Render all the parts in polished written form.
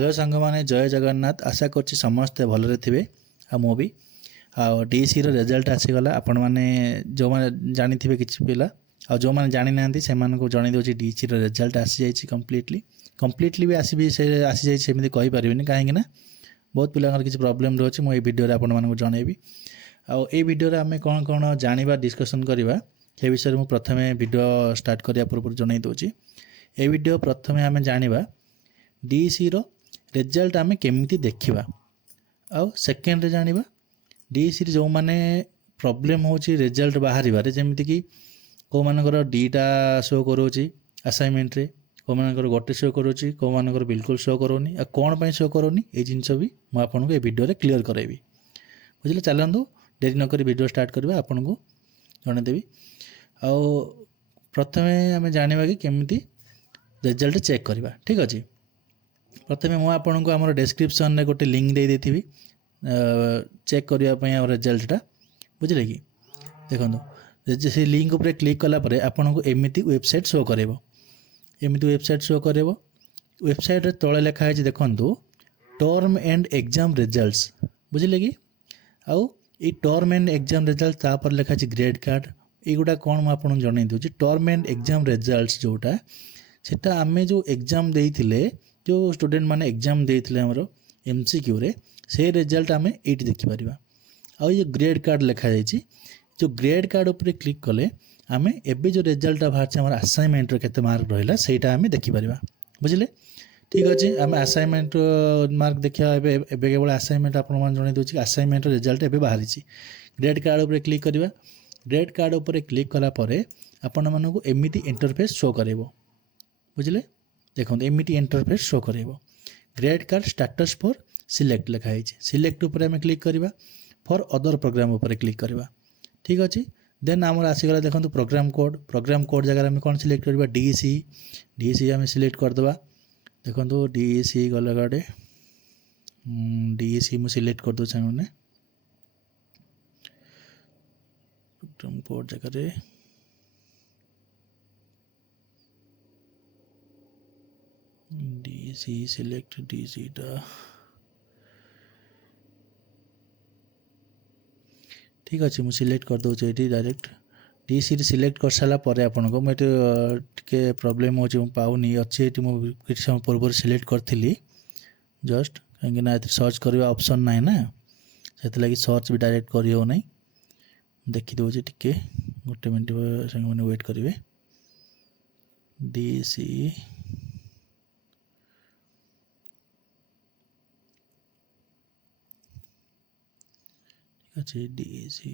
Hello सांग मैंने जय जगन्नाथ आशा कर समस्ते भलरे थे मु भी डीसी रिजल्ट आसीगला आपण मैंने जो मैंने जानी थे कि पिला आ जो मैंने जानी ना से जन दूसरी डीसी रिजल्ट आसी जाइए कम्प्लीटली भी आसी जाइए कहीपरि कहीं बहुत पिला किसी प्रोब्लेम रोचे मुझे भिडियो आपको जनइबी आई भिडियो आम कौन कौन जाना डिस्कसन करवा से विषय में प्रथम भिडियो स्टार्ट करने पूर्व जन दूसरी ये भिडियो प्रथम आम जाना डीसी रिजल्ट आम केमी देखा आउ सेकेंड जाना डीसी जो मैंने प्रोब्लेम हो रिजल्ट बाहर जमीक कौ मानकर डीटा शो करोची असाइनमेंट रे कौ मानकर गोटे शो करोची कौ मानकर बिल्कुल शो करोनी आ कौन पे शो करोनी ये जिनस भी मुझे आपको ये वीडियो क्लियर कराइबी बुझे चलतु डेरी नक वीडियो स्टार्ट करवा आपन को जनईदेवी आ प्रथम आम जाना कि केमी रिजल्ट चेक करवा ठीक अच्छे प्रथम मुझे आपन को आम डिस्क्रिप्शन में गोटे लिंक दे देथिबी चेक करने रिजल्टा बुझे कि देखो से लिंक उपर क्लिक कलापर आपन को एमती वेबसाइट शो कर एमती वेबसाइट शो कर वेबसाइट तले लिखाई देखु टर्म एंड एग्जाम रिजल्ट्स बुझे कि आउ ये टर्म एंड एग्जाम रिजल्ट तापर लिखाई ग्रेड कार्ड युवा कौन मुझे जन दूसरी टर्म एंड एग्जाम रिजल्ट्स जोटा सेटा आम जो एग्जाम देते जो स्टूडेंट माने एग्जाम देते आमर एमसीक्यू रे से रिजल्ट आम ये देखिपर आउ ये ग्रेड कार्ड लिखाई जो ग्रेड कार्ड उपर क्लिक कले आम एबे जो रिजल्ट बाहर असाइनमेंट केते मार्क रहा सेटा आम देखिपर बुझे ठीक अच्छे आम असाइनमेंट मार्क देखा केवल असाइनमेंट आप जन दूसरी असाइनमेंट रिजल्ट एवं बाहरी ग्रेड कार्ड उपर क्लिक करवा ग्रेड कार्ड उपर क्लिक कलापर आपण मानक एमती इंटरफेस शो कर बुझे देखो एमती इंटरफेस शो कर grade card status for select लिखाई सिलेक्ट उपर आम क्लिक करवा फॉर अदर प्रोग्राम उपर क्लिक करवा ठीक अच्छे देन आमर आसीगला देखो प्रोग्राम कोड जगह आम कौन सिलेक्ट करवा डीसी आम सिलेक्ट करदे देखो डीसी गला गाड़े डीसी मुझे सिलेक्ट कर दूसरे मैंने प्रोग्राम कोड जगह डीसी सिलेक्ट डीसी टा ठीक अच्छे मुझे सिलेक्ट कर दूसरी ये डायरेक्ट डीसी सिलेक्ट कर सारापर आपन को मुझे प्रोब्लेम हो पाऊनी अच्छे कि समय पूर्व सिलेक्ट करी जस्ट कहीं सर्च करवा ऑप्शन ना ना से लगी सर्च भी डायरेक्ट कर हो नहीं देखी दूसरे टिके गोटे मिनट मैंने वेट करेंगे डीसी अच्छे डीसी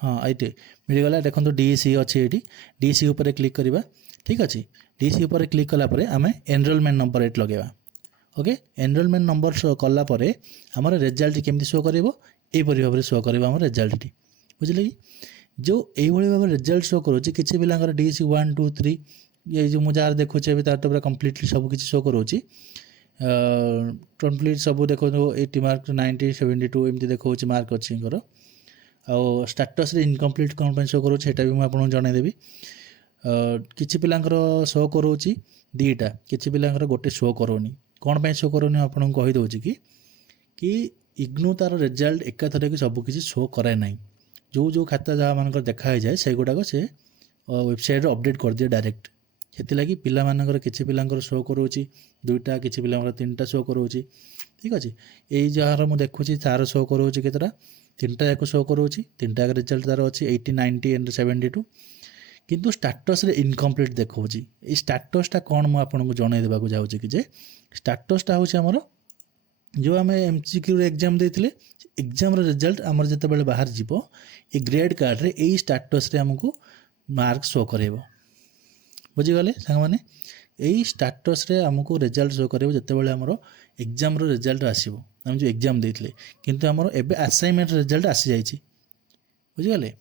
हाँ ये मिलगला देखो डीसी अच्छे ये डीसी उपर क्लिक करवा ठीक अच्छे डीसी उपर क्लिक कलापर आम एनरोलमेंट नंबर एट लगे ओके एनरोलमेंट नंबर शो कलापर आमर रिजल्ट केमती शो कर यहपरी भाव में शो कर रिजल्ट टी बुझे कि जो ये भाव में रिजल्ट शो करोची किसी पिलांकर डीसी 1 2 3 ये जो मुझे देखुचे तार तो पूरा कम्प्लीटली सब किसी शो करोची कम्प्लीट सब देखो 80 मार्क 90 72 एमती देखो मार्क अच्छी आउ स्टेटस रे इनकम्प्लीट कौन पे शो करोची भी मुझे आपको जनईदेवी किसी पिलांकर शो करोची दीटा किसी पिलांकर गोटे शो करोनी कौन पे शो करोनी आपको कहीदे कि इग्नू तार रिजल्ट एकाथर कि सबकि शो कराए ना जो खाता जहाँ मानकर देखा जाए से गुड़ाक से वेबसाइट अपडेट कर दिए डायरेक्ट से पिलामानकर किसी पिलांकर शो करोची दुईटा किसी पिलांकर 3टा शो करोची ठीक अच्छे ये जार मुझे देखुची तार शो करोची केतटा 3टा जाक शो करोची 3टा रिजल्ट तार अच्छी 80 90 एंड 72 किंतु स्टेटस रे इनकम्प्लीट देखौची ये स्टेटसटा कौन मुझे आपको जनई देवाक जाऊँगी कि जे स्टेटसटा हूँ आमर जो आम एमसीक्यू एग्जाम देते एग्जाम रिजल्ट आमर जिते बड़े बाहर जीव ये ग्रेड कार्ड रे यही स्टेटस रे आमको मार्क शो करेबो बुझीगले सांग मैंने यही स्टेटस रे आमको रिजल्ट शो करेबो जिते बड़े आमर एग्जाम रो रिजल्ट आसीबो आम जो एग्जाम देते किंतु आमर एबे असाइनमेंट रिजल्ट आसी जाइए बुझीगले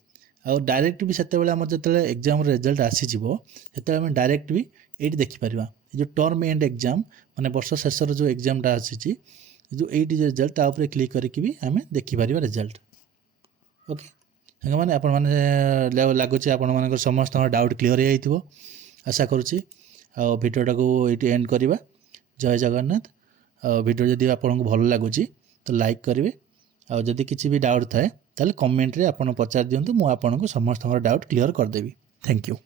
आउ डायरेक्ट भी से जो एग्जाम रिजल्ट आसीजिवो से आम डायरेक्ट भी ये देखिपर जो टर्म एंड एग्जाम माने वर्ष शेषर जो एग्जामटा आसी जो ये रिजल्ट तापर क्लिक करके भी आम देखिपर रिजल्ट ओके सांग मैंने आपण मैंने लगुच आपण समस्त डाउट क्लीयर हो आशा करुच्ची ଆଉ ଭିଡ଼ିଓଟାକୁ ଏଇଠି ଏଣ୍ଡ କରିବା। ଜୟ ଜଗନ୍ନାଥ। ଆଉ ଭିଡ଼ିଓ ଯଦି ଆପଣଙ୍କୁ ଭଲ ଲାଗୁଛି ତ ଲାଇକ୍ କରିବେ, ଆଉ ଯଦି କିଛି ବି ଡାଉଟ୍ ଥାଏ ତାହେଲେ କମେଣ୍ଟରେ ଆପଣ ପଚାରି ଦିଅନ୍ତୁ, ମୁଁ ଆପଣଙ୍କୁ ସମସ୍ତଙ୍କର ଡାଉଟ୍ କ୍ଲିୟର କରିଦେବି। Thank you.